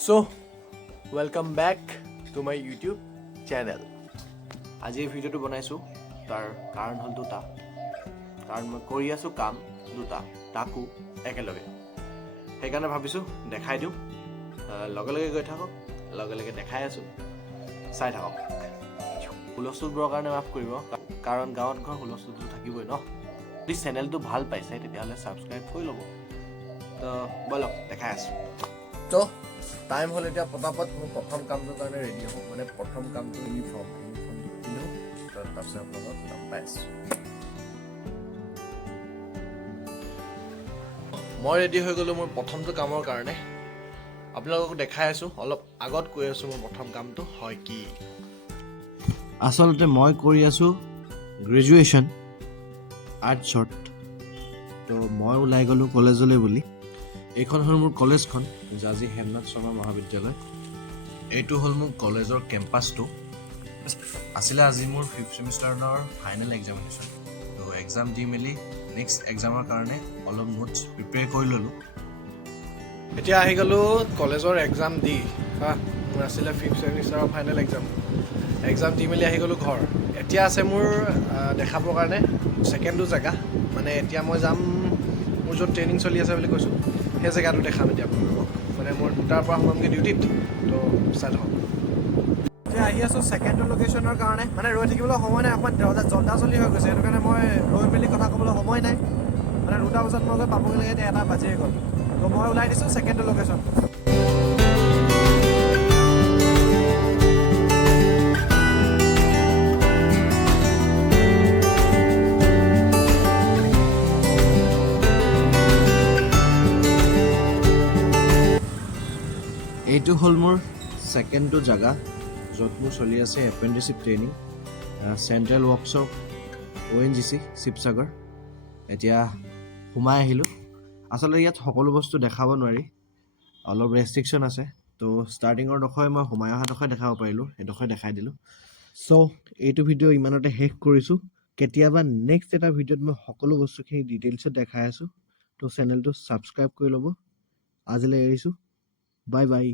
So, welcome back to my YouTube channel. আজি এই ভিডিওটো বনাইছো তাৰ কাৰণ হল দুটা কাৰণ মই কৰি আছো কাম দুটা তাকো একেলগে সেইকাৰণে ভাবিছো দেখাই দিও লগে লগে গৈ থাকক লগে লগে দেখাই আছো চাই থাকক হুলস্থুলবোৰৰ কাৰণে মাফ কৰিব কাৰণ গাঁৱত ঘৰ হুলস্থুলটো থাকিবই ন যদি চেনেলটো ভাল পাইছে তেতিয়াহ'লে ছাবস্ক্ৰাইব কৰি ল'ব তো বলক দেখাই আছো তো টাইম হল এতিয়া পটাপট মোৰ প্ৰথম কামটোৰ কাৰণে ৰেডি হ'ব মানে প্ৰথম কামটো ইউনিফৰ্ম দিলো তাৰপিছত আপোনালোকক নাম পাইছো মই ৰেডি হৈ গ'লো মোৰ প্ৰথমটো কামৰ কাৰণে আপোনালোকক দেখাই আছো অলপ আগত কৈ আছো মোৰ প্ৰথম কামটো হয় কি আচলতে মই কৰি আছো গ্ৰেজুৱেশ্যন আৰ্টছত তো মই ওলাই গ'লো কলেজলৈ বুলি এইখন হ'ল মোৰ কলেজখন জাজি হেমনাথ শৰ্মা মহাবিদ্যালয় এইটো হ'ল মোৰ কলেজৰ কেম্পাছটো আছিলে আজি মোৰ 5th সেমিষ্টাৰৰ ফাইনেল এক্সামিনেশ্যন তো এক্সাম দি মেলি নেক্সট এক্সামৰ কাৰণে অলপ নোটছ প্ৰিপেয়াৰ কৰি ল'লোঁ এতিয়া আহি গ'লোঁ কলেজৰ এক্সাম দি মোৰ আছিলে 5th সেমিষ্টাৰৰ ফাইনেল এক্সাম দি মেলি আহি গ'লোঁ ঘৰ এতিয়া আছে মোৰ দেখাবৰ কাৰণে ছেকেণ্ডটো জেগা মানে এতিয়া মই যাম মোৰ য'ত ট্ৰেইনিং চলি আছে বুলি কৈছোঁ সেই জেগাটো দেখাম এতিয়া আপোনালোকক মানে মোৰ 2টাৰ পৰা সোমামগৈ ডিউটিত তো চাই থাকক এতিয়া আহি আছোঁ ছেকেণ্ডটো লোকেশ্যনৰ কাৰণে মানে ৰৈ থাকিবলৈ সময় নাই অকণমান জল্দা জল্দি হৈ গৈছে সেইটো কাৰণে মই ৰৈ মেলি কথা ক'বলৈ সময় নাই মানে 2টা বজাত মই গৈ পাবগৈ লাগে এতিয়া 1টা বাজিয়ে গ'ল তো মই ওলাই দিছোঁ ছেকেণ্ডটো লোকেশ্যন এইটো হ'ল মোৰ ছেকেণ্ডটো জেগা য'ত মোৰ চলি আছে apprenticeship training central workshop ONGC Sivasagar এতিয়া সোমাই আহিলোঁ আচলতে ইয়াত সকলো বস্তু দেখাব নোৱাৰি অলপ ৰেষ্ট্ৰিকশ্যন আছে তো ষ্টাৰ্টিঙৰ ডোখৰে মই সোমাই অহা ডোখৰে দেখাব পাৰিলোঁ সেইডোখৰে দেখাই দিলোঁ চ' এইটো ভিডিঅ' ইমানতে শেষ কৰিছোঁ কেতিয়াবা নেক্সট এটা ভিডিঅ'ত মই সকলো বস্তুখিনি ডিটেইলছত দেখাই আছোঁ তো চেনেলটো ছাবস্ক্ৰাইব কৰি ল'ব আজিলৈ এৰিছোঁ বাই বাই